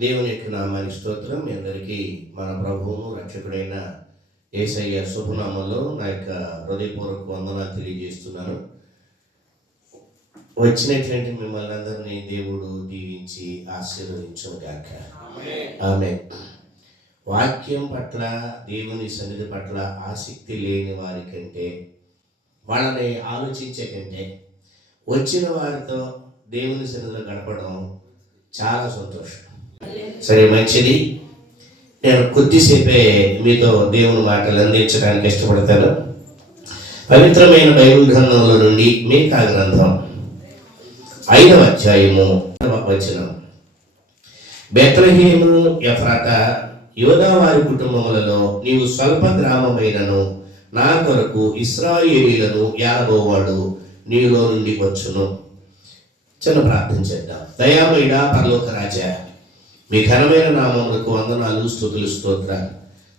దేవుని యొక్క నామానికి స్తోత్రం. మీ అందరికీ మన ప్రభువును రక్షకుడైన యేసయ్య శుభనామంలో నా యొక్క హృదయపూర్వక వందనాలు తెలియజేస్తున్నాను. వచ్చినటువంటి మిమ్మల్ని అందరినీ దేవుడు దీవించి ఆశీర్వదించుగాక. ఆమేన్. వాక్యం పట్ల, దేవుని సన్నిధి పట్ల ఆసక్తి లేని వారి కంటే, వాళ్ళని ఆలోచించే కంటే వచ్చిన వారితో దేవుని సన్నిధిలో గడపడం చాలా సంతోషం. సరే, మంచిది. నేను కొద్దిసేపే మీతో దేవుని మాటలు అందించడానికి ఇష్టపడతాను. పవిత్రమైన బైబిల్ గ్రంథంలో నుండి మీకా గ్రంథం 5వ అధ్యాయము 1వ వచనం. బెత్లెహేము ఎఫ్రాతా, యోదా వారి కుటుంబములలో నీవు స్వల్ప గ్రామమైనను నా కొరకు ఇశ్రాయేలీయులను ఏలబోవాడు నీలో నుండి వచ్చును. చిన్న ప్రార్థన చేద్దాం. దయామయుడా, పరలోక రాజా, మీ ఘనమైన నామములకు వందనాలు, స్తుతులు, స్తోత్రాలు.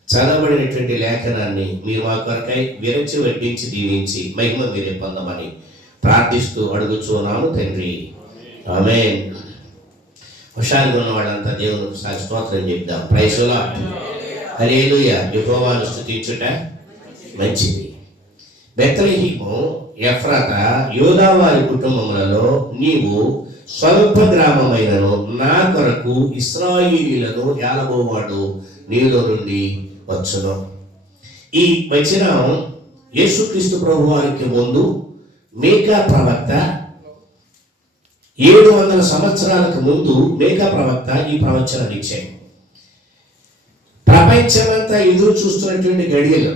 చదవబడినటువంటి లేఖనాన్ని మీరు మా కొరకై విరచి వడ్డించి దీవించి మహిమ మీరే పొందమని ప్రార్థిస్తూ అడుగుచున్నాము తండ్రి. ఆమేన్. హుషారుగా ఉన్న వాళ్ళంతా దేవునికి ఒకసారి స్తోత్రం చెప్దాం. Praise the Lord. హల్లెలూయా. యెహోవాను స్తుతించుట మంచిది. బెత్లెహేము ఎఫ్రాతా, యోదా వారి కుటుంబములలో నీవు స్వల్ప గ్రామమైనను నా కొరకు ఇశ్రాయేలీయులను ఏలబోవాడు నీలో నుండి వచ్చును. ఈ వచనం యేసుక్రీస్తు ప్రభువారికి ముందు మీకా ప్రవక్త 700 సంవత్సరాలకు ముందు మీకా ప్రవక్త ఈ ప్రవచనాన్ని ఇచ్చాడు. ప్రపంచమంతా ఎదురు చూస్తున్నటువంటి గడియలు,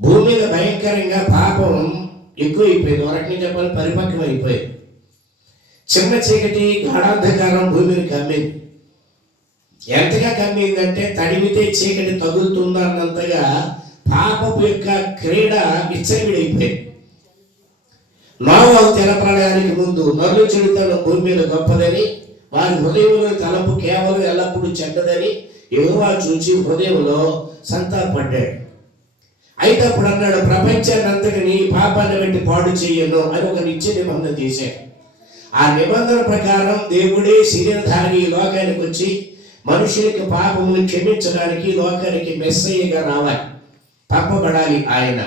భూమి మీద భయంకరంగా పాపం ఎక్కువైపోయింది. ఒకటిని చెప్పాలి, పరిపక్వం అయిపోయింది. చిన్న చీకటి, గాఢాంధకారం భూమిని కమ్మింది. ఎంతగా కమ్మిందంటే తడిమితే చీకటి తగులుతుందా అన్నంతగా పాపపు యొక్క క్రీడ విచ్చలవిడైపోయింది. నోవహు జలప్రళయానికి ముందు నరుల చెడుతనం భూమి మీద గొప్పదని, వారి హృదయంలో తలంపు కేవలం ఎల్లప్పుడూ చెడ్డదని యెహోవా చూచి హృదయంలో సంతాపడ్డాడు. అయితే అప్పుడు అన్నాడు, ప్రపంచాన్ని అంతటిని పాపాన్ని బట్టి పాడు చేయను అని ఒక నిత్య నిబంధన చేశాడు. ఆ నిబంధన ప్రకారం దేవుడే శరీరధారి లోకానికి వచ్చి మనుషులకి పాపములు క్షమించడానికి లోకానికి మెస్సయ్యగా రావాలి, పంపబడాలి. ఆయన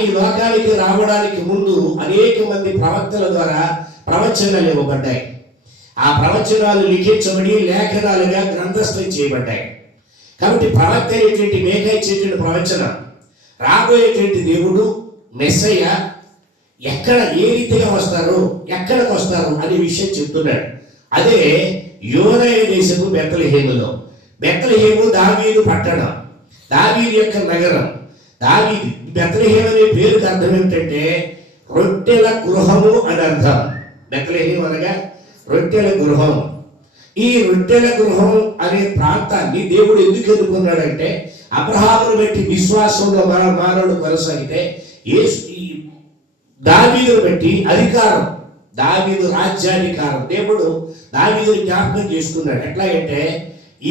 ఈ లోకానికి రావడానికి ముందు అనేక మంది ప్రవక్తల ద్వారా ప్రవచనాలు ఇవ్వబడ్డాయి. ఆ ప్రవచనాలు లిఖించబడి లేఖనాలుగా గ్రంథస్థం చేయబడ్డాయి. కాబట్టి ప్రవక్త అయినటువంటి మీకా ఇచ్చేటువంటి ప్రవచనం రాబోయేటువంటి దేవుడు మెస్సయ్య ఎక్కడ, ఏ రీతిగా వస్తారు, ఎక్కడికి వస్తారు అనే విషయం చెప్తున్నాడు. అదే యోదయ దేశము బెత్లెహేములో. బెత్లెహేము దావీదు పట్టణం, దావీదు యొక్క నగరం. దావీదు బెత్లెహేము అనే పేరుకి అర్థం ఏమిటంటే రొట్టెల గృహము అని అర్థం. బెత్లెహేము అనగా రొట్టెల గృహం. ఈ రొట్టెల గృహం అనే ప్రాంతాన్ని దేవుడు ఎందుకు ఎన్నుకున్నాడంటే, అబ్రహామును బట్టి విశ్వాసంలో మానవుడు కొనసాగితే దావీదును బట్టి అధికారం, దావీదు రాజ్యాధికారం దేవుడు దావీదుని జ్ఞాపకం చేసుకున్నాడు. ఎట్లాగంటే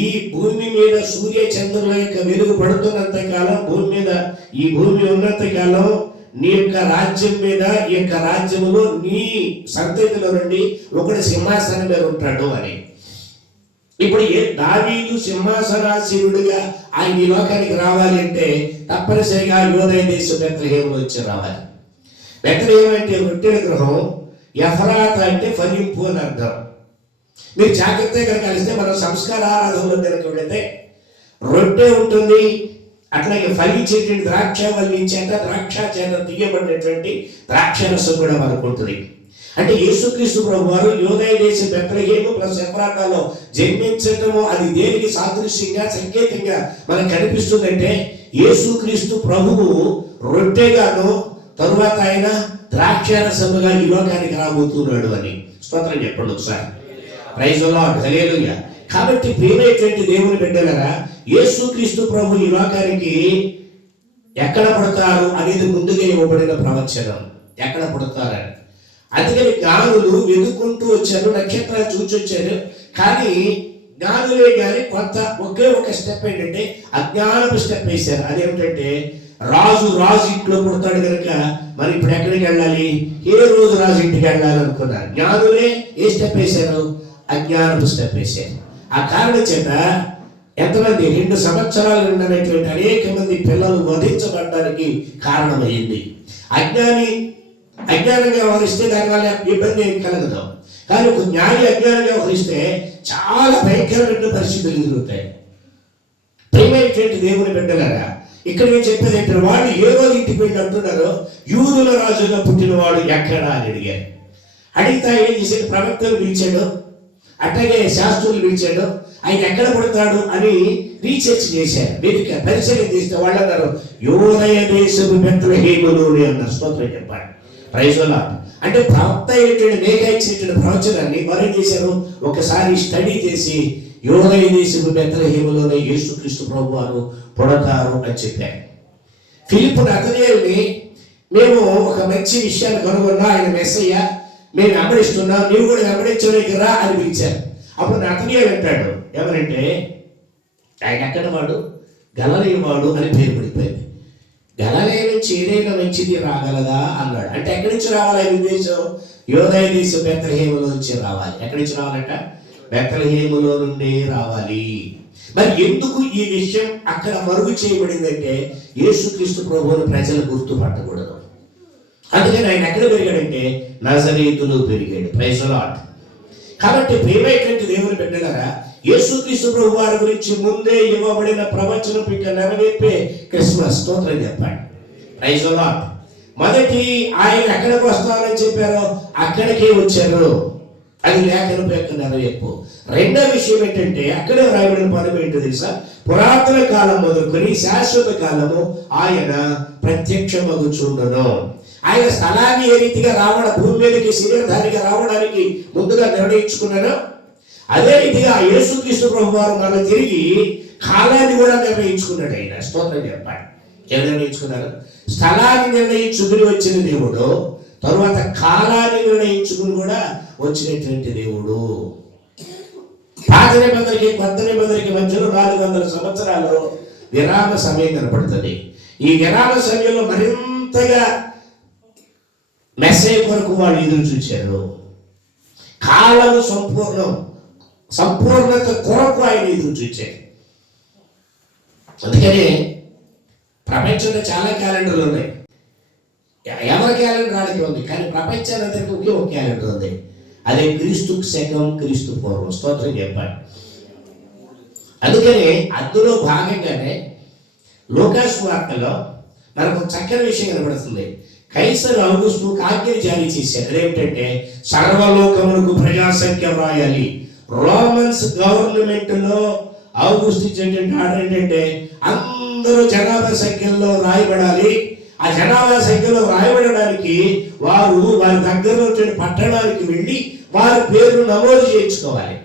ఈ భూమి మీద సూర్య చంద్రుల యొక్క వెలుగు పడుతున్నంత కాలం, భూమి మీద ఈ భూమి ఉన్నంత కాలం నీ యొక్క రాజ్యం మీద, ఈ యొక్క రాజ్యములో నీ సంతతిలో నుండి ఒకడు సింహాసనం మీద ఉంటాడు అని. ఇప్పుడు దావీదు సింహాసనాసీనుడిగా ఆయన ఈ లోకానికి రావాలి అంటే తప్పనిసరిగా యోదయ దేశం బెత్లెహేములో వచ్చి రావాలి. బెత్లెహేము అంటే రొట్టెల గృహం, ఎఫ్రాతా అంటే ఫలింపు అని అర్థం. మీరు జాగ్రత్తగా కలిస్తే మనం సంస్కార ఆరాధనలో కనుక వెళితే రొట్టె ఉంటుంది, అట్లాగే ఫలించేటువంటి ద్రాక్ష వల్లి చేత, ద్రాక్ష చేత తీయబడినటువంటి ద్రాక్షరసం కూడా మనకు ఉంటుంది. అంటే యేసుక్రీస్తు ప్రభు వారు యోదయ దేశ బెత్లెహేము ప్లస్ ఎఫ్రాతాలో జన్మించటము అది దేనికి సాదృశ్యంగా, సంకేతంగా మనకు కనిపిస్తుందంటే యేసుక్రీస్తు ప్రభువు రొట్టెగాను, తరువాత ఆయన ద్రాక్షరసముగా ఈ లోకానికి రాబోతున్నాడు అని. స్తోత్రం చెప్పండి ఒకసారి. Praise the Lord. హల్లెలూయా. కాబట్టి ప్రియమైనటువంటి దేవుని బిడ్డలారా, యేసుక్రీస్తు ప్రభు ఈ లోకానికి ఎక్కడ పుడతారు అనేది ముందుగా ఇవ్వబడిన ప్రవచనం. ఎక్కడ పుడతారని. అందుకని జ్ఞానులు వెతుక్కుంటూ వచ్చారు, నక్షత్రాలు చూచి వచ్చారు. కానీ జ్ఞానులే కానీ ఒకే ఒక స్టెప్ ఏంటంటే అజ్ఞానపు స్టెప్ వేశారు. అదేమిటంటే రాజు ఇంట్లో పుడతాడు కనుక మరి ఇప్పుడు ఎక్కడికి వెళ్ళాలి, ఏ రోజు రాజు ఇంటికి వెళ్ళాలి అనుకున్నారు. జ్ఞానులే ఏ స్టెప్ వేశారు, అజ్ఞానపు స్టెప్ వేశారు. ఆ కారణం చేత ఎంతమంది 2 సంవత్సరాలు ఉండనటువంటి అనేక మంది పిల్లలు వధించబడడానికి కారణమైంది. అజ్ఞానంగా వ్యవహరిస్తే దానివల్ల ఇబ్బంది ఏం కలగదు. కానీ ఒక జ్ఞాని అజ్ఞానంగా వ్యవహరిస్తే చాలా భయంకరమైన పరిస్థితులు ఎదురవుతాయి. ప్రియమైనటువంటి దేవుని బిడ్డలారా, ఇక్కడ నేను చెప్పేది ఏంటంటే, వాడు ఏ రోజు ఇంటికి వెళ్ళి అంటున్నారో యూదుల రాజుగా పుట్టినవాడు ఎక్కడా అని అడిగారు. అడిగితే ఆయన ఏం చేశాడు? ప్రవక్తలు పిలిచాడు, అట్లాగే శాస్త్రులు పిలిచాడు. ఆయన ఎక్కడ పుడతాడు అని రీసెర్చ్ చేశారు, పరిశీలన చేస్తే వాళ్ళు అన్నారు యోదయ దేశపు బెత్లెహేములోనే అన్నారు. స్తోత్రం చెప్పాడు. Praise the Lord. అంటే ప్రవక్త అయినటువంటి మేఘా ఇచ్చినటువంటి ప్రవచనాన్ని వారు ఏం చేశారు? ఒకసారి స్టడీ చేసి యోదయ దేశపు బెత్లెహేములోనే యేసుక్రీస్తు ప్రభువారు పుడతారు అని చెప్పారు. ఫిలిప్పు నతనయేలుని మేము ఒక మంచి విషయాన్ని కనుగొన్నా, ఆయన మెస్సయ్య, మేము వెంబడిస్తున్నాం, నీవు కూడా వెంబడించడానికి రా అని పిలిచారు. అప్పుడు నతనయేలు అంటాడు ఏమనంటే, ఆయన ఎక్కడ వాడు? గలిలయ వాడు అని పేరు పడిపోయింది. గలిలయ నుంచి ఏదైనా మంచిది రాగలదా అన్నాడు. అంటే ఎక్కడి నుంచి రావాలి ఆయన ఉద్దేశం? యోదయ దేశం బెత్లెహేములో నుంచి రావాలి. ఎక్కడి నుంచి రావాలంట? బెత్లెహేములో నుండి రావాలి. మరి ఎందుకు ఈ విషయం అక్కడ మరుగు చేయబడిందంటే, యేసుక్రీస్తు ప్రభువును ప్రజలు గుర్తుపట్టకూడదు. అందుకని ఆయన ఎక్కడ పెరిగాడంటే నజరేతులో పెరిగాడు. Praise the Lord. కాబట్టి ప్రియమైనటువంటి దేవుని బిడ్డలారా, యేసుక్రీస్తు ప్రభు వారి గురించి ముందే ఇవ్వబడిన ప్రవచనం ఇక నెరవేర్పే క్రిస్మస్. స్తోత్రం చెప్పండి. Praise the Lord. మొదటి ఆయన ఎక్కడికి వస్తారని చెప్పారో అక్కడికే వచ్చారు. అది లేఖనపు యొక్క నెరవేర్పు. రెండో విషయం ఏంటంటే, అక్కడే రాయబడిన పదం ఏంటో తెలుసా? పురాతన కాలం మొదలుకొని శాశ్వత కాలము ఆయన ప్రత్యక్షమగుచుండును. ఆయన స్థలాన్ని ఏ రీతిగా భూమి మీదకి శరీరధారిగా రావడానికి ముందుగా నిర్ణయించుకున్నారో, అదే రీతిగా యేసుక్రీస్తు ప్రభు వారు మళ్ళీ తిరిగి కాలాన్ని కూడా నిర్ణయించుకున్నాడు. ఆయన స్తోత్రం చెప్పాడు. ఏం నిర్ణయించుకున్నారు? స్థలాన్ని నిర్ణయించుకుని వచ్చిన దేవుడు, తరువాత కాలాన్ని నిర్ణయించుకుని కూడా వచ్చినటువంటి దేవుడు. పాత నిబంధనకి కొత్త నిబంధనకి మధ్యలో 400 సంవత్సరాలు విరామ సమయం కనపడుతుంది. ఈ విరామ సమయంలో మరింతగా మెస్సయ్య కొరకు వాళ్ళు ఎదురు చూశారు. కాలము సంపూర్ణత కొరకు ఆయన ఎదురు చూశారు. అందుకని ప్రపంచంలో చాలా క్యాలెండర్లు ఉన్నాయి. ఎవరి క్యాలెండర్ ఆడికి ఉంది, కానీ ప్రపంచానందరికీ ఒకే ఒక క్యాలెండర్ ఉంది. అదే క్రీస్తుకు శకం, క్రీస్తు పూర్వం. స్తోత్రం చెప్పాలి. అందుకని అందులో భాగంగానే లూకాసు వార్తలో మనకు చక్కని విషయం కనబడుతుంది. కైసర్ ఔగుస్తు ఆజ్ఞలు జారీ చేశారు. అదేమిటంటే, సర్వలోకమునకు ప్రజాసంఖ్య వ్రాయాలి. రోమన్స్ గవర్నమెంట్ లో ఔగుస్తు ఇచ్చేటువంటి ఆర్డర్ ఏంటంటే, అందరూ జనాభా సంఖ్యలో రాయబడాలి. ఆ జనాభా సంఖ్యలో రాయబడడానికి వారు వారి దగ్గరలో పట్టణానికి వెళ్ళి వారి పేరు నమోదు చేయించుకోవాలి.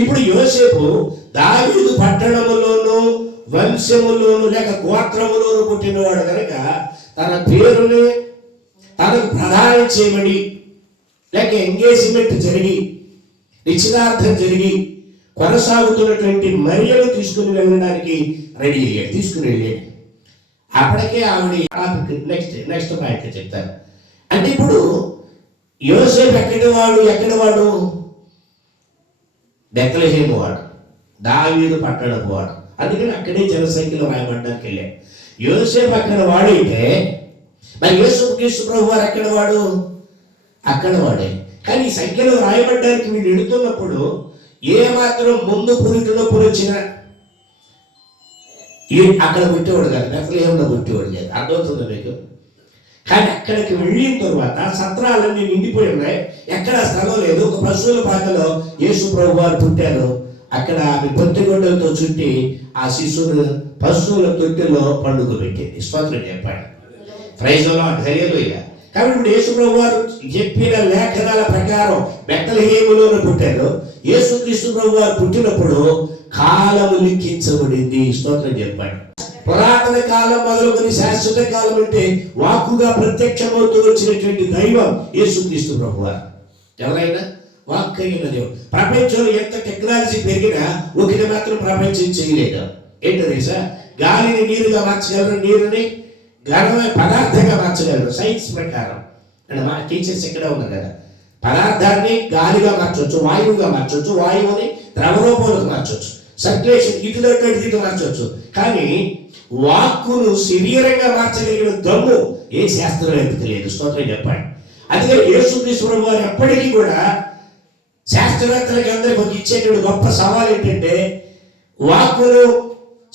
ఇప్పుడు యోసేపు దావీదు పట్టణములోను వంశములోను లేక గోత్రములోను పుట్టినవాడు కనుక తన పేరుని తనకు ప్రదానం చేయబడి లేక ఎంగేజ్మెంట్ జరిగి నిశ్చితార్థం జరిగి కొనసాగుతున్నటువంటి మరియను తీసుకుని వెళ్ళడానికి రెడీ అయ్యాడు, తీసుకుని వెళ్ళాడు. అప్పటికే ఆవిడ నెక్స్ట్ పాయింట్ చెప్తారు. అంటే ఇప్పుడు యోసేపు ఎక్కడి వాడు? బెత్లెహేము వాడు, దావీదు పట్టణపు వాడు. అందుకని అక్కడే జనసంఖ్యలో రాయబడ్డానికి వెళ్ళాడు. యోసేపు అక్కడ వాడైతే మరి యేసుక్రీస్తు ప్రభు వారు ఎక్కడ వాడు? అక్కడ వాడే. కానీ ఈ సంఖ్యలో రాయబడ్డానికి వీళ్ళు ఎడుతున్నప్పుడు ఏ మాత్రం ముందు పురిటిలో పురిచిన అక్కడ పుట్టేవాడు కాదు, బెత్లెహేములో పుట్టేవాడు కాదు. అర్థమవుతుంది మీకు? కానీ అక్కడికి వెళ్ళిన తర్వాత సత్రాలన్నీ నిండిపోయి ఉన్నాయి, ఎక్కడ స్థలం లేదు. ఒక పశువుల పాకలో యేసు ప్రభు వారు పుట్టారు. అక్కడ ఆమె పొత్తిగొడ్డలతో చుట్టి ఆ శిశువును పశువుల తొట్టిలో పండుగ పెట్టింది. స్తోత్రం చెప్పాడు. Praise the Lord. హల్లెలూయా. కాబట్టి ఇప్పుడు యేసు ప్రభు వారు చెప్పిన లేఖనాల ప్రకారం బెత్లెహేములోనే పుట్టారు. యేసుక్రీస్తు ప్రభు వారు పుట్టినప్పుడు కాలము లిఖించబడింది. స్తోత్రం చెప్పాడు. పురాతన కాలం మొదలుకొని శాశ్వత కాలం అంటే వాక్కుగా ప్రత్యక్షమవుతూ వచ్చినటువంటి దైవం యేసుక్రీస్తు ప్రభు వారు. ఎవరైనా వాక్ అయిన దేవుడు. ప్రపంచంలో ఎంత టెక్నాలజీ పెరిగినా ఒకటి మాత్రం ప్రపంచం చేయలేదు. ఏంటో తెలుసా? గాలిని నీరుగా మార్చగలరు, నీరుని ఘనమైన పదార్థంగా మార్చగలరు సైన్స్ ప్రకారం. అంటే మా టీచర్స్ ఇక్కడ ఉన్నారు కదా, పదార్థాన్ని గాలిగా మార్చవచ్చు, వాయువుగా మార్చవచ్చు, వాయువుని ద్రవ రూపంలోకి మార్చవచ్చు, సర్క్యులేషన్ ఇటులో ఇటు మార్చవచ్చు. కానీ వాక్కును శరీరంగా మార్చగలిగిన దమ్ము ఏ శాస్త్రవేత్తకి లేదు. స్తోత్రం చెప్పండి. అందుకని యేసుక్రీస్తు ప్రభువు వారు ఎప్పటికీ కూడా శాస్త్రవేత్తలకి అందరికి ఒక ఇచ్చేటువంటి గొప్ప సవాల్ ఏంటంటే వాక్కును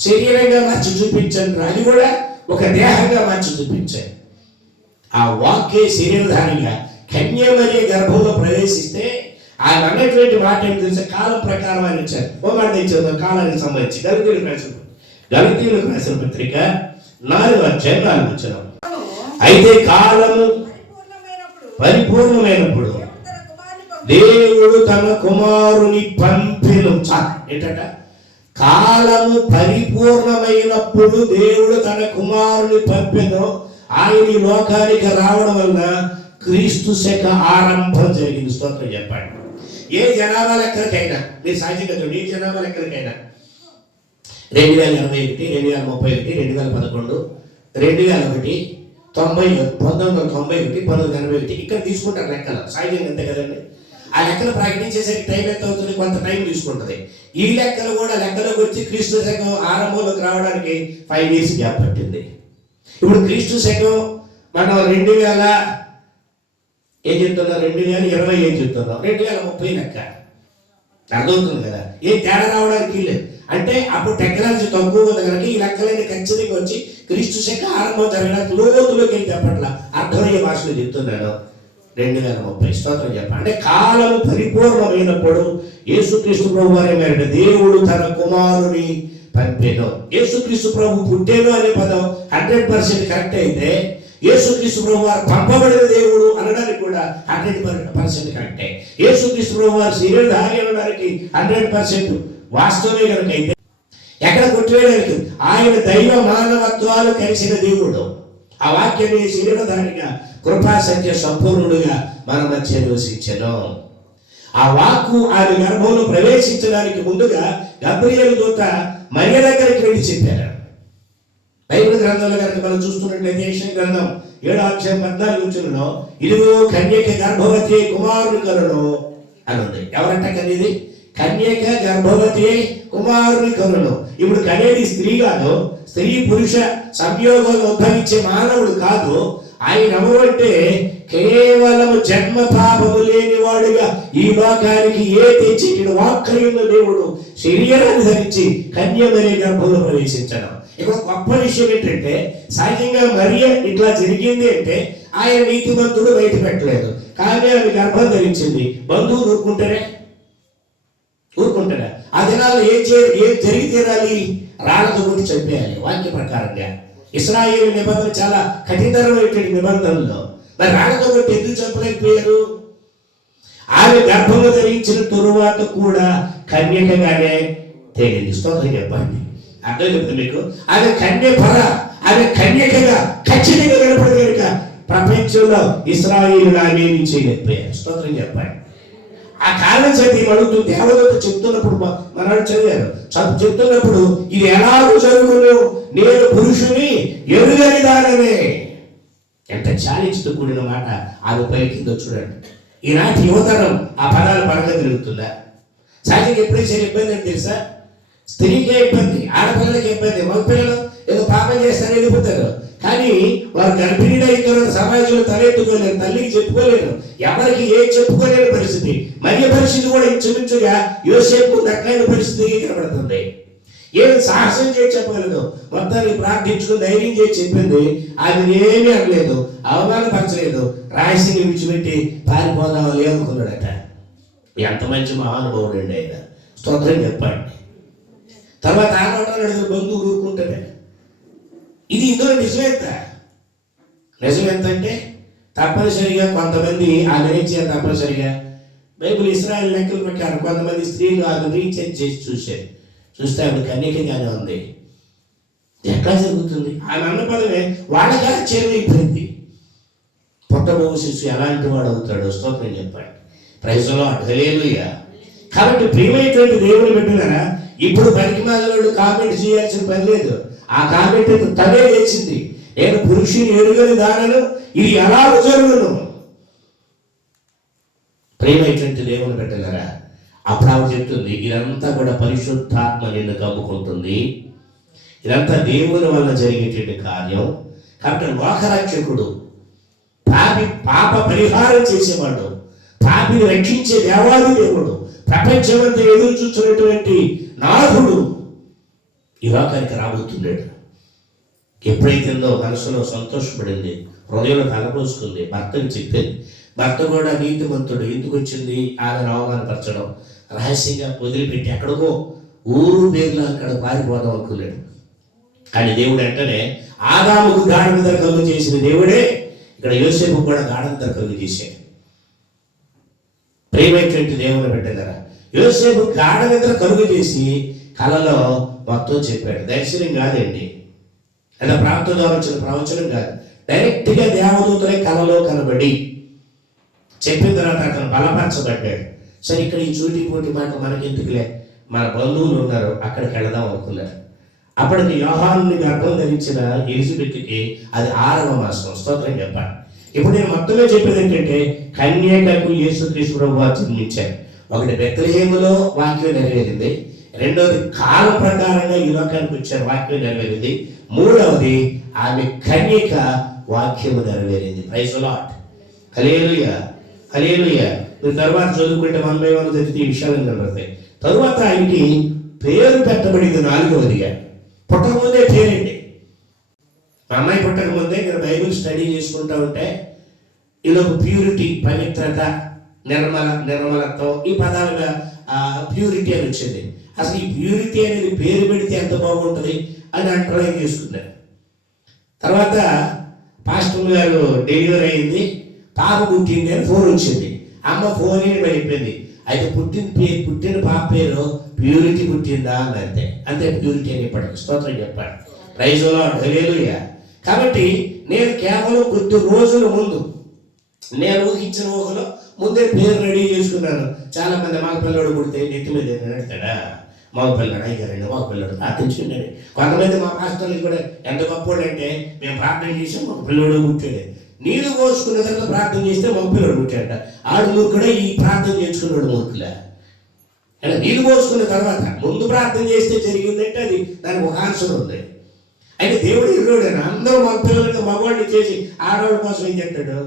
శరీరంగా మార్చి చూపించండి, అది కూడా ఒక దేహంగా మార్చి చూపించారు. ఆ వాక్యే శరీరధారిగా కన్యమరియే గర్భంలో ప్రవేశిస్తే ఆయన అన్నటువంటి మాట ఏం తెలిసే కాలం ప్రకారం ఆయన ఇచ్చారు. ఓ మాట ఇచ్చారు కాలానికి సంబంధించి గలతీయులకు రాసిన పత్రిక 4:4 అయితే కాలము పరిపూర్ణమైనప్పుడు దేవుడు తన కుమారుని పంపెను. ఏంటట? కాలము పరిపూర్ణమైనప్పుడు దేవుడు తన కుమారుని పంపెను. ఆయన ఈ లోకానికి రావడం వలన క్రీస్తు శక ఆరంభం జరిగింది. స్తోత్రం చెప్పండి. ఏ జనాభా లెక్కలకైనా మీరు సహజంగా చూడండి, ఏ జనాభా లెక్కలకైనా 2021, 2031, 2011, 2001, 1991, 1981 ఇక్కడ తీసుకుంటారు లెక్కలు. సహజంగా అంతే కదండి. ఆ లెక్కలు ప్రకటించేసరికి టైం ఎంత అవుతుంది? కొంత టైం తీసుకుంటుంది. ఈ లెక్కలు కూడా లెక్కలోకి వచ్చి క్రీస్తు శకం ఆరంభంలోకి రావడానికి 5 years గ్యాప్ పట్టింది. ఇప్పుడు క్రీస్తు శకం మనం 2020 ఏం చెప్తున్నాం? 2020 ఏం చెప్తున్నాం? 2030 లెక్క. అర్థమవుతుంది కదా? ఏం తేడా రావడానికి లేదు. అంటే అప్పుడు టెక్నాలజీ తక్కువ ఉంది కనుక ఈ లెక్కలన్నీ ఖచ్చితంగా వచ్చి క్రీస్తు శక ఆరంభం జరగడానికి లోతులోకి వెళ్ళి చెప్పట్ల అర్థమయ్యే భాషలో చెప్తున్నాను. 2030 స్తోత్రం చెప్పండి. అంటే కాలము పరిపూర్ణమైనప్పుడు యేసుక్రీస్తు ప్రభు వారి మేరట దేవుడు తన కుమారుని పంపెను. యేసుక్రీస్తు ప్రభు పుట్టేను అనే పదం 100% కరెక్ట్ అయితే యేసుక్రీస్తు ప్రభు వారు పంపబడిన దేవుడు అనడానికి కూడా 100% కరెక్టే. యేసుక్రీస్తు ప్రభు వారు శరీరధారి అనడానికి 100% వాస్తవమే కనుక అయితే ఎక్కడ కొట్టివేయడానికి ఆయన దైవ మానవత్వాలు కలిసిన దేవుడు. ఆ వాక్యాన్ని శరీరధారిగా కృపా సత్య సంపూర్ణుడుగా మన మధ్య నివసించెను. ఆ వాక్కు ఆమె గర్భంలో ప్రవేశించడానికి ముందుగా గబ్రియేలు దూత మరియ దగ్గరికి వెళ్ళి చెప్పారు. బైబిల్ గ్రంథంలో కనుక మనం చూస్తున్నట్లయితే యెషయా గ్రంథం 7:14 ఇదిగో కన్యక గర్భవతి కుమారుని కనును అని ఉంది. ఎవరంట కనేది? కన్యక గర్భవతి కుమారుని కనును. ఇప్పుడు కనేది స్త్రీ కాదు, స్త్రీ పురుష సంయోగంలో ఉద్భవించే మానవుడు కాదు. ఆయన ఎవరు అంటే కేవలం జన్మ పాపము లేనివాడుగా ఈ లోకానికి తెచ్చి వాక్కయున్న దేవుడు శరీరాన్ని ధరించి కన్యమరియే గర్భంలో ప్రవేశించడం. ఇక్కడ గొప్ప విషయం ఏంటంటే సహజంగా మరియ ఇట్లా జరిగింది అంటే ఆయన నీతిమంతుడు బయట పెట్టలేదు, కానీ ఆమె గర్భం ధరించింది. బంధువులు ఊరుకుంటారా? ఆ దినాల్లో ఏం జరిగి తీరాలి? రాళ్ళతో కొట్టి చంపేయాలి వాక్య ప్రకారంగా. ఇశ్రాయేలు నిబంధన చాలా కఠినమైనటువంటి నిబంధనలు. మరి రాళ్ళతో కొట్టి ఎందుకు చంపలేకపోయారు? ఆమె గర్భము ధరించిన తరువాత కూడా కన్యకగానే తేలింది. స్తోత్రం చెప్పండి. అర్థం చెప్తుంది మీకు. ఆమె ఆమె కన్యకగా ఖచ్చితంగా కనపడి కనుక ప్రపంచంలో ఇశ్రాయేలు ఆమెని చేయలేకపోయారు. స్తోత్రం చెప్పండి. ఆ కారణం చేతి అడుగుతూ దేవదూత చెప్తున్నప్పుడు మనవాడు చదివారు. చెప్తున్నప్పుడు ఇది ఎలాగో జరుగును, నేను పురుషుని ఎరుగని దానమే. ఎంత ఛాలెంజ్తో కూడిన మాట ఆమె పలికిందో చూడండి. ఈనాటి యువతరం ఆ పదాలు పడగలుగుతుందా? సహజంగా ఎప్పుడైనా ఇబ్బంది అని తెలుసా? స్త్రీకే ఇబ్బంది, ఆడపిల్లలకి ఇబ్బంది. మగపిల్లలు ఏదో పాపం చేస్తారని వెళ్ళిపోతారు, కానీ వారు గర్భిణీ అయిన సమాజంలో తలెత్తుకోలేరు, తల్లికి చెప్పుకోలేరు, ఎవరికి చెప్పుకోలేని పరిస్థితి. మరియ పరిస్థితి కూడా ఇంచుమించుగా యోసేపు దక్కైన పరిస్థితి కనబడుతుంది. ఏమి సాహసం చేసి చెప్పగలదు? మొత్తాన్ని ప్రార్థించుకుని ధైర్యం చేసి చెప్పింది. అది ఏమీ అనలేదు, అవమానపరచలేదు. రాయసింగ్ విడిచిపెట్టి పారిపోదామా లేదనుకున్నాడట. ఎంత మంచి మహానుభావుడు అండి ఆయన. స్తోత్రం చెప్పండి. తర్వాత ఆడవాళ్ళు బంధువులు ఊరుకుంటారే. ఇది ఇందులో నిజం ఎంత అంటే తప్పనిసరిగా కొంతమంది ఆమె చేయాలి. తప్పనిసరిగా బైబిల్ ఇశ్రాయేలు లెక్కల ప్రకారం కొంతమంది స్త్రీలు ఆమె రీచెక్ చేసి చూస్తే ఆమె కన్యకగానే ఉంది. ఎట్లా జరుగుతుంది? ఆమె అన్న పదమే వాళ్ళగా చేరైపోయింది. పుట్టబోవు శిశువు ఎలాంటి వాడు అవుతాడు? స్తోత్రం చెప్పండి. Praise lord, hallelujah. కాబట్టి ప్రియమైనటువంటి దేవుని బిడ్డలారా, ఇప్పుడు పనికిమాలినోడు కామెంట్ చేయాల్సిన పని లేదు. ఆ కామెంట్ తనే చేసింది. నేను పురుషుని ఎరుగని దానను, ఇది ఎలా జరుగును? ప్రియమైనటువంటి దేవుని బిడ్డలారా, అప్పుడు ఆవిడ చెప్తుంది, ఇదంతా కూడా పరిశుద్ధాత్మ నిన్ను కమ్ముకుంటుంది, ఇదంతా దేవుని వల్ల జరిగేటువంటి కార్యం. కాబట్టి లోకరక్షకుడు, పాప పరిహారం చేసేవాడు, పాపిని రక్షించే దేవాది దేవుడు, ప్రపంచమంతా ఎదురు చూస్తున్నటువంటి నాథుడు ఈ లోకానికి రాబోతున్నాడు. ఎప్పుడైతుందో మనసులో సంతోషపడింది, హృదయంలో తలపోసుకుంది, భర్తకు చెప్పింది. భర్త కూడా నీతిమంతుడు, ఎందుకు వచ్చింది ఆమెను అవమానపరచడం, రహస్యంగా వదిలిపెట్టి ఎక్కడికో ఊరు పేర్లు అక్కడ పారిపోదాం అనుకున్నాడు. కానీ దేవుడు వెంటనే ఆదాముకు గాఢ నిద్ర కలుగు చేసిన దేవుడే ఇక్కడ యోసేపు కూడా గాఢ నిద్ర కలుగు చేశాడు. ప్రేమైనటువంటి దేవుని బిడ్డలారా, యోసేపు గాఢ నిద్ర కలుగు చేసి కలలో మొత్తం చెప్పాడు. దర్శనం కాదండి, అలా ప్రాంతం ద్వారా వచ్చిన ప్రవచనం కాదు, డైరెక్ట్గా దేవదూతలే కలలో కనబడి చెప్పిన తర్వాత అతను బలపరచబడ్డాడు. సరే, ఇక్కడ ఈ చూటి పోటీ మాట మనకెందుకులే, మన బంధువులు ఉన్నారు, అక్కడికి వెళదాం అనుకున్నారు. అప్పటికి యోహానుని గర్భం ధరించిన ఎలిజబెత్కి అది 6వ మాసం. స్తోత్రం చెప్పాలి. ఇప్పుడు నేను మొత్తమే చెప్పేది ఏంటంటే, కన్యకకు యేసుక్రీస్తు ప్రభువు జన్మించారు. ఒకటి బెత్లెహేములో వాక్యం నెరవేరింది, రెండవది కాలం ప్రకారంగా ఈ లోకానికి వచ్చారు, వాక్యం నెరవేరింది, మూడవది ఆమె కన్యక వాక్యము నెరవేరింది. Praise the Lord. Hallelujah, hallelujah. మీరు తర్వాత చదువుకుంటే 1 by 1 చదివితే ఈ విషయాలు కనబడతాయి. తరువాత ఆయనకి పేరు పెట్టబడింది 4వదిగా. పుట్టకముందే పేరండి. మా అమ్మాయి పుట్టకముందే నేను బైబిల్ స్టడీ చేసుకుంటా ఉంటే ఈలోపు ప్యూరిటీ, పవిత్రత, నిర్మలత్వం, ఈ పదాలుగా ప్యూరిటీ అని వచ్చింది. అసలు ఈ ప్యూరిటీ అనేది పేరు పెడితే ఎంత బాగుంటుంది అని అంటర్లైన్ చేసుకున్నాను. తర్వాత పాస్టర్ గారు డెలివరీ అయింది, పాప పుట్టింది అని ఫోన్ వచ్చింది. అమ్మ ఫోన్ అయిపోయింది. అయితే పుట్టిన పాప పేరు ప్యూరిటీ పుట్టిందా అని అంతే ప్యూరిటీ అని ఇప్పటికి. స్తోత్రం చెప్పాడు. Praise the Lord. హల్లెలూయా. కాబట్టి నేను కేవలం కొద్ది రోజుల ముందు నేను ఊహించిన ఊహలో ముందే పేరు రెడీ చేసుకున్నాను. చాలా మంది మగ పిల్లడు పుడితే నెత్తి మీద నడతాడా, మగ పిల్లడు అయ్యారండి, మగ పిల్లడు ప్రార్థించుకున్నాడు. కొంతమంది మా పాస్టర్లు కూడా ఎంత గొప్పోళ్ళు అంటే, మేము ప్రార్థన చేసాం మగ పిల్లడు పుట్టాడు, నీళ్ళు పోసుకున్న తర్వాత ప్రార్థన చేస్తే మగ పిల్లడు పుట్టాడ. ఆడు మూర్ఖుడే, ఈ ప్రార్థన చేసుకున్నాడు మూర్ఖులే. అంటే నీళ్ళు పోసుకున్న తర్వాత ముందు ప్రార్థన చేస్తే జరిగిందంటే అది దానికి ఒక ఆన్సర్ ఉంది. అయితే దేవుడు ఇల్లుడైనా అందరూ మగ పిల్లలకి మగవాడిని చేసి ఆడవాళ్ళ కోసం ఏం చెప్తాడు?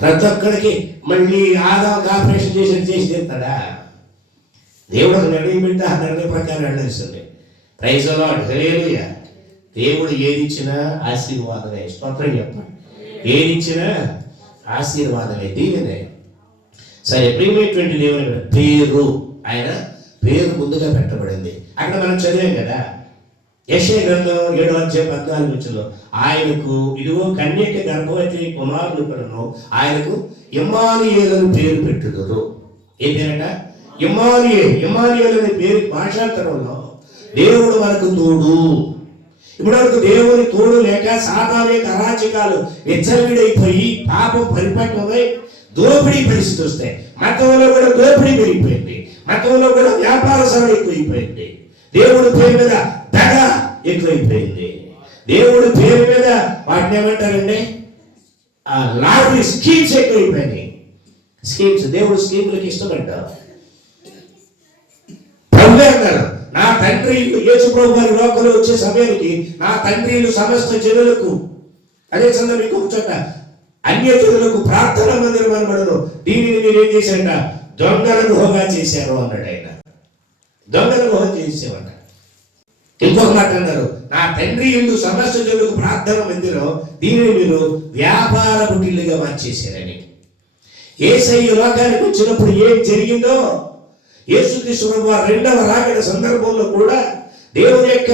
ప్రతి ఒక్కడికి మళ్ళీ ఆదాం ఆపరేషన్ చేసి చెప్తాడా? దేవుడు నిర్ణయం పెట్టి ఆ నిర్ణయం ప్రకారం వెళ్ళేస్తుంది. Praise the Lord. హల్లెలూయా. దేవుడు ఏదిచ్చినా ఆశీర్వాదమే. స్తోత్రం చెప్పండి. ఏదిచ్చినా ఆశీర్వాదమే, దీవెనే. సరే, ప్రియమైనటువంటి దేవుని పేరు, ఆయన పేరు ముందుగా పెట్టబడింది. అక్కడ మనం చదివాం కదా, యెషయా గ్రంథం 7:14 ఆయనకు ఇదిగో కన్యక గర్భవతి కుమారుడు కలను, ఆయనకు ఇమ్మానుయేలు పేరు పెట్టుదురు. ఏ పేరట? ఇమ్మానుయేలు. ఇమ్మానుయేలు అనే పేరు భాషాంతరంలో దేవుడు మనకు తోడు. ఇప్పటివరకు దేవుని తోడు లేక సాతాను యొక్క అరాచకాలు విచ్చలవిడైపోయి పాపం పరిపక్వమై దోపిడీ పరిస్థితి వస్తాయి. మతంలో కూడా దోపిడీ పెరిగిపోయింది, మతంలో కూడా వ్యాపార సరళి ఎక్కువైపోయింది, దేవుడి పేరు మీద దగ ఎక్కువైపోయింది, దేవుడి పేరు మీద వాటిని ఏమంటారండి లాటరీ స్కీమ్స్ ఎక్కువైపోయినాయి. స్కీమ్స్, దేవుడు స్కీములకు ఇష్టపడ్డారు. ప్రభు అన్నారు, నా తండ్రి ఇల్లు, యేసు ప్రభు వారి లోకంలో వచ్చే సమయానికి నా తండ్రి ఇల్లు సమస్త జనులకు, అదే సందర్భం ఇంకొక చోట అన్య జనులకు ప్రార్థన మందిరం అనబడను, దీనిని మీరు ఏం చేశారట? దొంగల గుహగా చేశారు అన్నాడు ఆయన. దొంగల గుహ చేసేవాట. ఇంకొక మాట అన్నారు, నా తండ్రి ఇల్లు సమస్త జనులకు ప్రార్థన మందిరం, దీనిని మీరు వ్యాపార పుట్టిల్లుగా మార్చేశారని. యేసయ్య లోకానికి వచ్చినప్పుడు ఏం జరిగిందో, యేసుక్రీస్తు ప్రభువు రెండవ రాకడ సందర్భంలో కూడా దేవుని యొక్క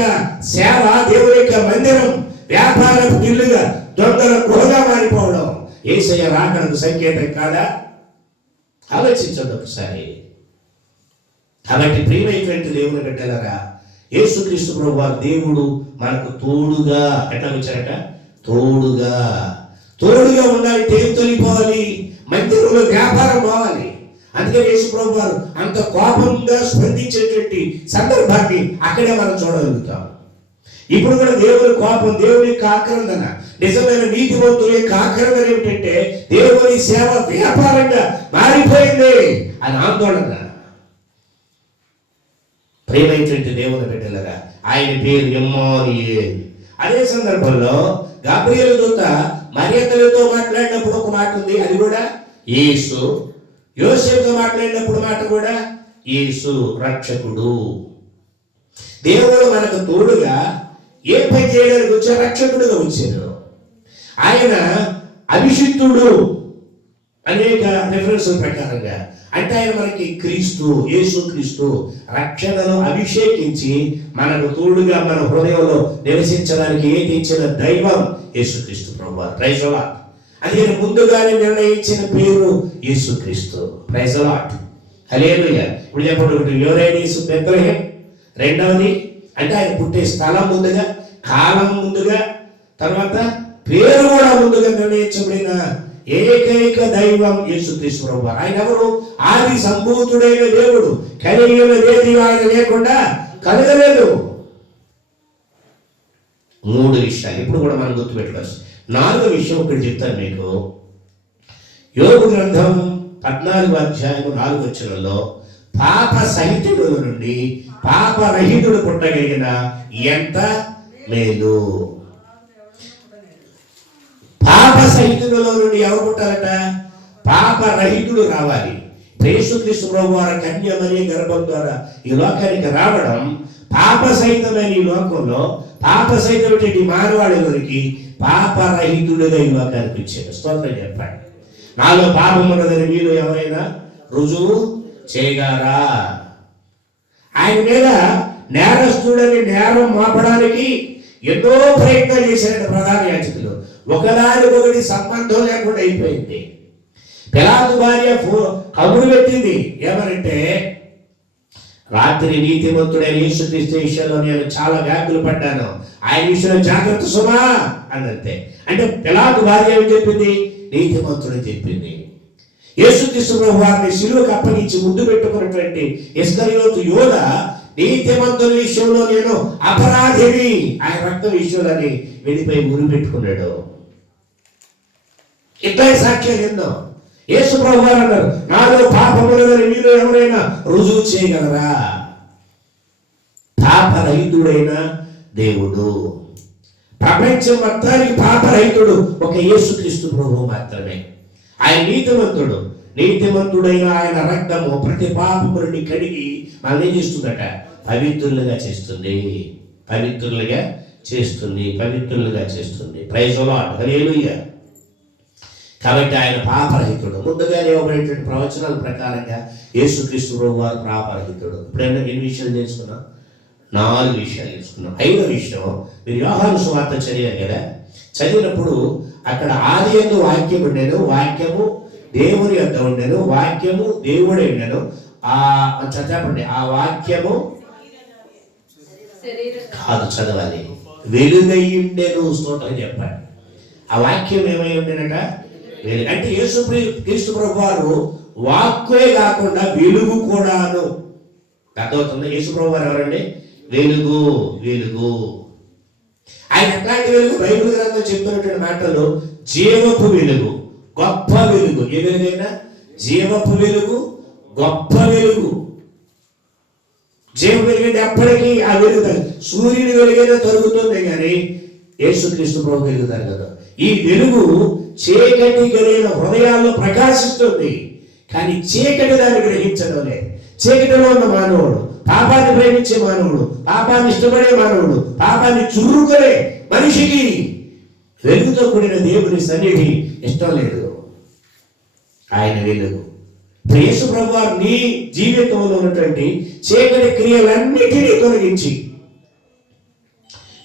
సేవ, దేవుని యొక్క మందిరం వ్యాపారపు ఇల్లుగా, దొంగల గృహగా మారిపోవడం యేసయ్య రాకడకు సంకేతం కాదా? ఆలోచించండి ఒకసారి. కాబట్టి ప్రియమైనటువంటి దేవుని బిడ్డలారా, యేసుక్రీస్తు ప్రభువు దేవుడు మనకు తోడుగా, ఎట్లా వచ్చారట? తోడుగా. తోడుగా ఉండాలి. ఏం తొలిపోవాలి? మందిరంలో వ్యాపారం పోవాలి. అందుకే యేసు ప్రభు వారు అంత కోపంగా స్పందించేటువంటి సందర్భాన్ని అక్కడే మనం చూడగలుగుతాం. ఇప్పుడు కూడా దేవుని కోపం, దేవుని యొక్క ఆక్రందన నిజమైన నీతివంతుల యొక్క ఆఖరణ ఏమిటంటే దేవుని సేవ వ్యాపారంగా మారిపోయింది అని ఆందోళన. ప్రేమైనటువంటి దేవుని బిడ్డలుగా ఆయన పేరు ఇమ్మానుయేల్. అదే సందర్భంలో గాబ్రియేలు దూత మరియతలతో మాట్లాడినప్పుడు ఒక మాట ఉంది, అది కూడా యేసు. యోసేపుతో మాట్లాడినప్పుడు మాట కూడా యేసు రక్షకుడు. దేవుడు మనకు తోడుగా ఏ పని చేయడానికి వచ్చే రక్షకుడుగా వచ్చారు. ఆయన అభిషిక్తుడు అనేక రిఫరెన్స్ ప్రకారంగా, అంటే ఆయన మనకి క్రీస్తు, యేసు క్రీస్తు రక్షణను అభిషేకించి మనకు తోడుగా మన హృదయంలో నివసించడానికి ఇచ్చిన దైవం యేసుక్రీస్తు ప్రభువా. Praise the Lord. అది ముందుగానే నిర్ణయించిన పేరు యేసుక్రీస్తు. Praise the Lord. హల్లెలూయా. ఇప్పుడు చెప్పండి, ఒకటి యోరేనీసు బెత్లెహేం, రెండవది అంటే ఆయన పుట్టే స్థలం ముందుగా, కాలం ముందుగా, తర్వాత పేరు కూడా ముందుగా నిర్ణయించబడిన ఏకైక దైవం యేసుక్రీస్తు ప్రభువా. ఆయన ఎవరు? ఆది సంభూతుడైన దేవుడు. కలిగినదేది ఆయన లేకుండా కలగలేదు. 3 విషయాలు ఇప్పుడు కూడా మనం గుర్తుపెట్టుకోవచ్చు. 4వ విషయం ఒకటి చెప్తాను మీకు. యోబు గ్రంథం 14వ అధ్యాయం 4వ వచనంలో పాప సహితుడు నుండి పాపరహితుడు పుట్టగలిగిన ఎంత మేలు. పాప సహితులలో నుండి ఎవరు పుట్టాలట? పాపరహితుడు రావాలి. యేసుక్రీస్తు ప్రభువారు కన్య మరియ గర్భం ద్వారా ఈ లోకానికి రావడం, పాప సహితమైన ఈ లోకంలో పాప సహితమైన మానవాళిలోనికి పాపరహితుడుగా ఈ లోకానికి వచ్చాడు. స్తోత్రం చెప్పండి. నాలో పాపం ఉన్నదని మీరు ఎవరైనా రుజువు చేయగారా? ఆయన మీద నేరస్తుడని నేరం మోపడానికి ఎన్నో ప్రయత్నాలు చేశారు ప్రధాన యాజకులు. ఒకదానికొకటి సంబంధం లేకుండా అయిపోయింది. పిలాతు భార్య కబురు పెట్టింది ఏమనంటే, రాత్రి నీతిమంతుడైన యేసుక్రీస్తు విషయంలో నేను చాలా వ్యాకులు పడ్డాను, ఆయన విషయంలో జాగ్రత్త సుమా అనంతే. అంటే పిలాతు భార్య ఏం చెప్పింది? నీతిమంతుడని చెప్పింది. యేసుక్రీస్తు ప్రభువారిని శిలువకు అప్పగించి ముద్దు పెట్టుకున్నటువంటి ఇస్కరియోతు యోధ నీతిమంతుల విషయంలో నేను అపరాధిని, ఆయన రక్త విషయంలోని వెళ్ళిపోయి మురి పెట్టుకున్నాడు. ఇట్లా సాక్ష్యాలు ఎన్నో. యేసు ప్రభువారు అన్నారు, నాలో పాపములని మీరు ఎవరైనా రుజువు చేయగలరా? పాపరహితుడైన దేవుడు, ప్రపంచం మొత్తానికి పాపరహితుడు ఒక యేసుక్రీస్తు ప్రభువు మాత్రమే. ఆయన నీతిమంతుడు. నీతిమంతుడైన ఆయన రక్తము ప్రతి పాపముని కడిగి మనల్ని ఏం చేస్తుందట? పవిత్రులుగా చేస్తుంది. పవిత్రులుగా చేస్తుంది. పవిత్రులుగా చేస్తుంది. Praise the Lord. హల్లెలూయా. కాబట్టి ఆయన పాపరహితుడు. ముందుగానే ఇవ్వబడేటువంటి ప్రవచనాల ప్రకారంగా యేసుక్రీస్తు ప్రభువారు పాపరహితుడు. ఇప్పుడైనా ఎన్ని విషయాలు తెలుసుకున్నాం? 4 విషయాలు తెలుసుకున్నాం. 5వ విషయం, మీరు యోహాను సువార్త చదివారు కదా, చదివినప్పుడు అక్కడ ఆది యందు వాక్యం ఉండెను, వాక్యము దేవుని యొద్ద ఉండెను, వాక్యము దేవుడే ఉండెను. చెప్పండి, ఆ వాక్యము కాదు, చదవాలి, వెలుగై ఉండెను. స్తోత్రం చెప్పండి. ఆ వాక్యం ఏమై ఉండేనట? వెలుగు. అంటే యేసుక్రీస్తు ప్రభువారు వాక్యే కాకుండా వెలుగు కూడాను. అర్థమవుతుంది? యేసు ప్రభువారు ఎవరండి? వెలుగు. వెలుగు. ఆయన ఎట్లాంటి వెలుగు? బైబిల్ గ్రంథం చెప్తున్నటువంటి మాటలు జీవపు వెలుగు, గొప్ప వెలుగు. ఏ వెలుగైనా జీవపు వెలుగు, గొప్ప వెలుగు. జీవ వెలుగు అంటే ఎప్పటికీ ఆ వెలుగు సూర్యుని వెలుగైనా తరుగుతుంది, కానీ యేసుక్రీస్తు ప్రభు వెలుగు తరగదు. ఈ వెలుగు చీకటి కలిగిన హృదయాల్లో ప్రకాశిస్తుంది, కానీ చీకటి దాన్ని గ్రహించడం లేదు. చీకటిలో ఉన్న మానవుడు, పాపాన్ని ప్రేమించే మానవుడు, పాపాన్ని ఇష్టపడే మానవుడు, పాపాన్ని చురుకునే మనిషికి వెలుగుతో కూడిన దేవుని సన్నిధి ఇష్టం లేదు. ఆయన వెలుగు. యేసు ప్రభువారు నీ జీవితంలో ఉన్నటువంటి చీకటి క్రియలన్నిటినీ తొలగించి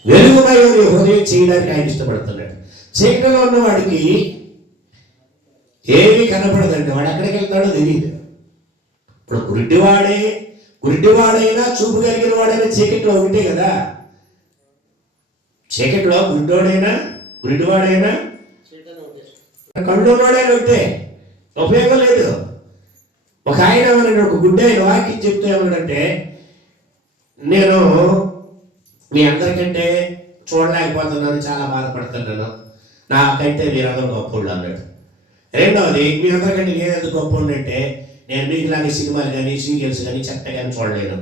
వెలుగుమయ హృదయం చేయడానికి ఆయన ఇష్టపడుతున్నాడు. చీకటిలో ఉన్నవాడికి ఏమీ కనపడదండి, వాడు ఎక్కడికి వెళ్తాడో తెలియదు. ఇప్పుడు గుడ్డివాడైనా చూపు కలిగిన వాడైనా చీకటిలో ఒకటే కదా. చీకటిలో గుడ్డివాడైనా కళ్ళు ఉన్నవాడైనా ఒకటే, ఉపయోగం లేదు. ఒక ఆయన ఏమన్నాడు, ఒక గుడ్డి ఆయన వాక్యం చెప్తూ ఏమన్నాడంటే, నేను మీ అందరికంటే చూడలేకపోతున్నాను, చాలా బాధపడుతున్నాను. నాకైతే మీరందరూ గొప్పోళ్ళు అన్నాడు. రెండవది, మీ అందరికంటే నేనెందుకు గొప్పోళ్ళు అంటే నేను మీకులాగే సినిమాలు కానీ సీరియల్స్ కానీ చెత్త కానీ చూడలేను.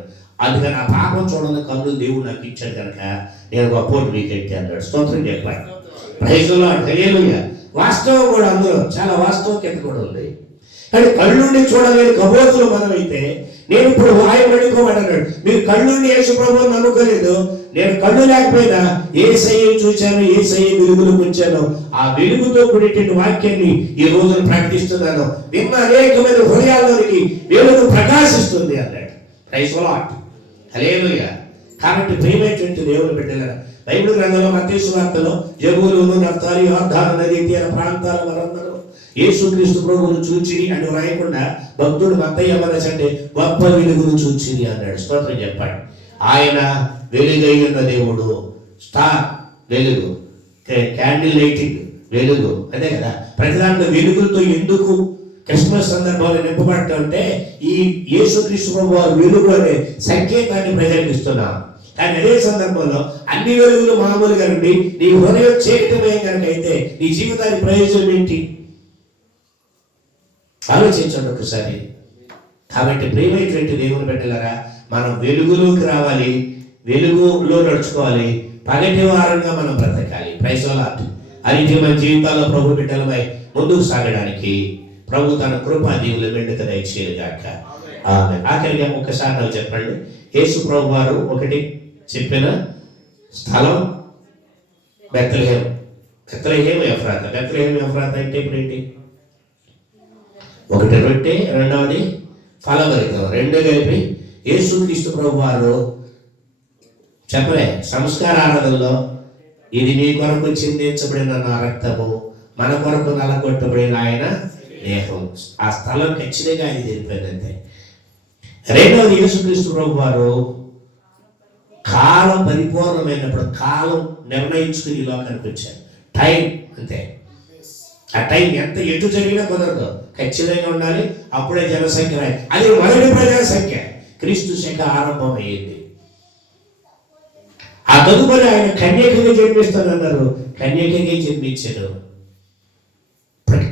అందుకని ఆ పాపం చూడని కన్నులు దేవుడు నాకు ఇచ్చాడు కనుక నేను గొప్పోళ్ళు మీకెట్టి అన్నాడు. స్తోత్రం చెప్పాడు. ప్రైజ్ ది లార్డ్, హల్లెలూయా. వాస్తవం కూడా అందులో చాలా వాస్తవికత కూడా ఉంది. కానీ కళ్ళుండి చూడలేని కబోతులు మనమైతే నేను ఇప్పుడు వాయుమడుకోమన్నాడు. మీరు కళ్ళుండి యేసు ప్రభువుని నమ్ముకోలేదు, నేను కళ్ళు లేకపోయినా యేసయ్యను చూశాను, యేసయ్య వెలుగులు ఉంచాను, ఆ వెలుగుతో కూడిన వాక్యాన్ని ఈ రోజున ప్రకటిస్తున్నాను, విన్న అనేకమైన హృదయాల్లోనికి వెలుగు ప్రకాశిస్తుంది అన్నాడు. Praise the Lord, hallelujah. కాబట్టి ప్రియమైనటువంటి దేవుని బిడ్డలారా, బైబిల్ గ్రంథంలో మత్తయి సువార్తలో జబూలూను, నఫ్తాలి, యోర్దాను నదీ తీర ప్రాంతాల వారందరూ యేసుక్రీస్తు ప్రభువును చూచిరి అని రాయకుండా భక్తుడు మత్తయ్య అంటే గొప్ప వెలుగును చూచిరి అన్నాడు. స్తోత్రం చెప్పాడు. ఆయన వెలుగైన దేవుడు, స్టార్ వెలుగు, క్యాండిల్ లైటింగ్ వెలుగు, అదే కదా. ప్రతి దాంట్లో వెలుగులతో ఎందుకు క్రిస్మస్ సందర్భంలో నింపబడటం అంటే ఈ యేసుక్రీస్తు ప్రభు వారు వెలుగు అనే సంకేతాన్ని ప్రజలిస్తున్నాం. కానీ అదే సందర్భంలో అన్ని వెలుగులు మామూలుగా నుండి నీ హృదయం చైతన్యం కనుక అయితే నీ జీవితానికి ప్రయోజనం ఏంటి? ఆలోచించండి ఒకసారి. కాబట్టి ప్రియమైనటువంటి దేవుని బిడ్డలారా, మనం వెలుగులోకి రావాలి, వెలుగులో నడుచుకోవాలి, పగటి వారంగా మనం బ్రతకాలి. Praise the Lord. అది మన జీవితాల్లో ప్రభు బిడ్డలమై ముందుకు సాగడానికి ప్రభు తన కృపా దీవులు మెండుక దయచేయగాక. ఆమేన్. ఆఖరిగా ఒక్కసారి నాకు చెప్పండి, యేసు ప్రభు వారు ఒకటి చెప్పిన స్థలం Bethlehem. Bethlehem Ephrathah. Bethlehem Ephrathah అంటే ఇప్పుడు ఏంటి? ఒకటి రొట్టె, రెండవది ఫలభరితం, రెండు కలిపి యేసుక్రీస్తు ప్రభు వారు చెప్పలే సంస్కార ఆరాధనలో, ఇది మీ కొరకు చిందించబడిన నా రక్తము, మన కొరకు నలగొట్టబడిన ఆయన దేహం. ఆ స్థలం ఖచ్చితంగా ఆయన తెలిపోయిందంటే. రెండవది, యేసుక్రీస్తు ప్రభు వారు కాలం పరిపూర్ణమైనప్పుడు కాలం నిర్ణయించుకుని ఈ లోకానికి వచ్చారు. టైం అంతే. ఆ టైం ఎంత ఎటు జరిగినా కుదరదు, ఖచ్చితంగా ఉండాలి. అప్పుడే జనసంఖ్య, అది మొదటి ప్రజల సంఖ్య. క్రీస్తు శక ఆరంభం అయ్యింది. ఆ తదుపరి ఆయన కన్యకగా జన్మిస్తానన్నారు, కన్యకగా జన్మించారు.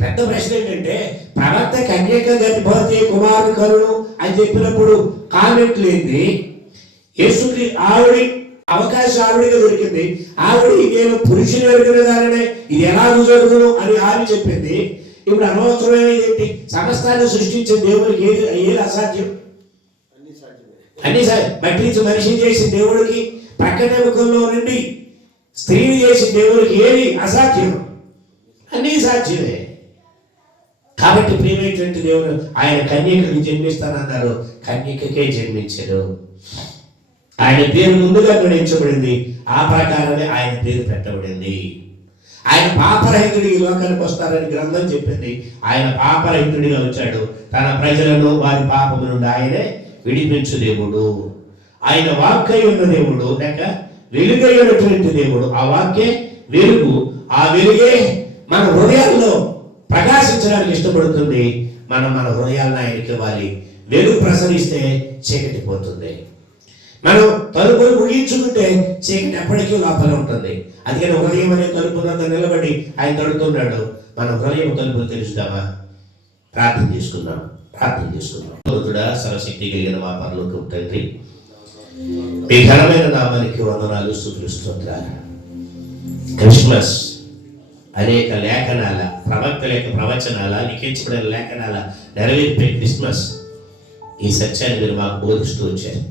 పెద్ద ప్రశ్న ఏంటంటే, ప్రవక్త కన్యక గర్భవతి కుమారుడు కరుడు అని చెప్పినప్పుడు కామెంట్లు ఏంటి? యేసుకి ఆవిడ అవకాశం ఆవిడిగా దొరికింది. ఆవిడ నేను పురుషుని ఎరుగున దానినే ఇది ఎలా జరుగును అని ఆమె చెప్పింది. ఇప్పుడు అనవసరమైనది ఏంటి? సమస్తాన్ని సృష్టించిన దేవుడికి ఏది అసాధ్యం? అన్ని బట్టి నుంచి మనిషిని చేసిన దేవుడికి, ప్రక్కన ముఖంలో నుండి స్త్రీని చేసిన దేవుడికి ఏది అసాధ్యం? అన్నీ సాధ్యమే. కాబట్టి ప్రియమైనటువంటి దేవుడు ఆయన కన్యకకి జన్మిస్తానన్నారు, కన్యకకే జన్మించారు. ఆయన పేరు ముందుగా గణించబడింది, ఆ ప్రకారమే ఆయన పేరు పెట్టబడింది. ఆయన పాపరహితుడి ఈ లోకానికి వస్తారని గ్రంథం చెప్పింది. ఆయన పాపరహితుడిగా వచ్చాడు. తన ప్రజలను వారి పాపము నుండి ఆయనే విడిపించు దేవుడు. ఆయన వాక్కై ఉన్న దేవుడు, లేక వెలుగై ఉన్నటువంటి దేవుడు. ఆ వాక్యే వెలుగు. ఆ వెలుగే మన హృదయాల్లో ప్రకాశించడానికి ఇష్టపడుతుంది. మనం మన హృదయాలను ఆయనకి ఇవ్వాలి. వెలుగు ప్రసరిస్తే చీకటి పోతుంది. మనం తలుపులు ముగించుకుంటే చీకటి ఎప్పటికీ లోపల ఉంటుంది. అందుకని హృదయం అనే తలుపునంత నిలబడి ఆయన తడుతున్నాడు. మనం హృదయం తలుపులు తెలుసుదామా? ప్రార్థన చేసుకుందాం. సర్వశక్తి కలిగిన మా పరలోకపు తండ్రి, మీ ఘనమైన నామానికి వందనాలు, స్తుతులు. క్రిస్మస్ అనేక లేఖనాల, ప్రవక్తల యొక్క ప్రవచనాల, లిఖించబడిన లేఖనాల నెరవేర్పే క్రిస్మస్, ఈ సత్యాన్ని మీరు మాకు బోధిస్తూ వచ్చారు.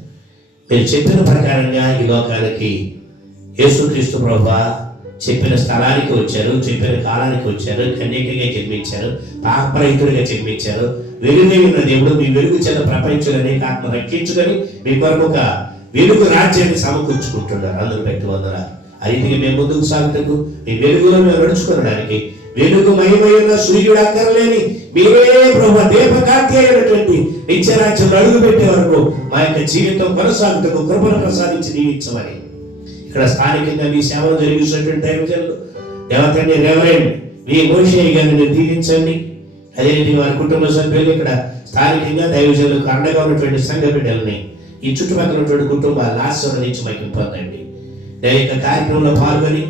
మీరు చెప్పిన ప్రకారంగా ఈ లోకానికి యేసుక్రీస్తు ప్రభువా చెప్పిన స్థలానికి వచ్చారు, చెప్పిన కాలానికి వచ్చారు, కన్యకగా జన్మించారు, పాపరహితుడిగా జన్మించారు. వెలుగై ఉన్న దేవుడు మీ వెలుగు చేత ప్రపంచాన్ని ఆత్మ రక్షించుకొని మీ కొరకు ఒక వెలుగు రాజ్యాన్ని సమకూర్చుకుంటున్నారు. అందరూ పెట్టి వందనాలు. అయితే మేము ముందుకు సాగుటకు మీ వెలుగులో మేము నడుచుకోవడానికి, వెలుగు మహిమైన సూర్యుడు అక్కర్లేని మీరే ప్రభు దీపకాంతి అయినటువంటి నిత్యరాజ్యంలో అడుగు పెట్టే వరకు మా యొక్క జీవితం కొనసాగుటకు కృపను ప్రసాదించి దీవించమని ఇక్కడ స్థానికంగా మీ సేవలు జరిగిస్తున్నటువంటి దైవజనులు దేవతండ్రి రెవరెండ్ మీ మోషే గారిని దీవించండి. అదేవిధంగా వారి కుటుంబ సభ్యులు, ఇక్కడ స్థానికంగా దైవజనులకు అండగా ఉన్నటువంటి సంఘ బిడ్డలని, ఈ చుట్టుపక్కల ఉన్నటువంటి కుటుంబాలను ఆశీర్వదించి మాకు పొందండి. దైవిక కార్యక్రమంలో పాల్గొని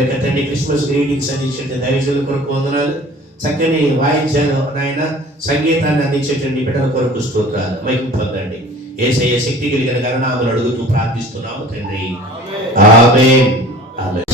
తండ్రి క్రిస్మస్ గ్రీటింగ్స్ అందించే దైవజనుల కొరకు వందనాలు. చక్కని వాయిద్యాలు నాయన సంగీతాన్ని అందించేటువంటి బిడ్డల కొరకు స్తోత్రాలు. మహిమ పొందండి. యేసయ్య శక్తి కలిగిన గణనామలు అడుగుతూ ప్రార్థిస్తున్నాము తండ్రి. ఆమేన్. ఆమేన్.